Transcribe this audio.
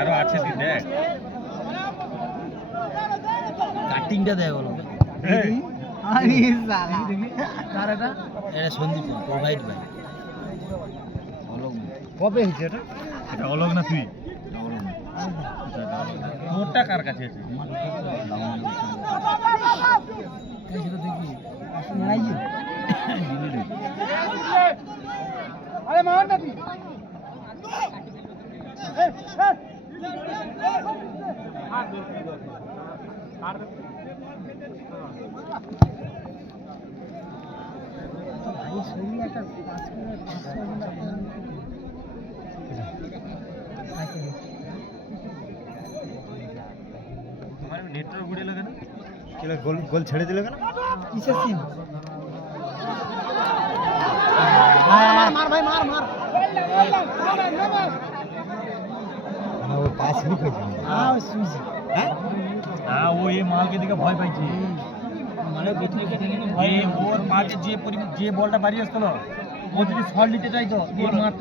আরো আছে দেখ কাটিংটা দেয় বলো সন্দীপ প্রোভাইড ভাই কবে হয়েছে এটা? এটা অলগ না তুই তোরটা কার কাছে আছে? আরে মার না তুই नेटवर्क उड़े लगे ना क्या गोल गोल छड़े दिले ना किसे सिम मार भाई मार मार ना वो पास भी कर हां सुई हैं हां वो ये माल के दिखे ভয় পাইছে মানে ভিতরে কে দেখে ভয় ওর মাকে যে বলটা বাড়ি আসছিল ও যদি শট নিতে চাইতো ওর মার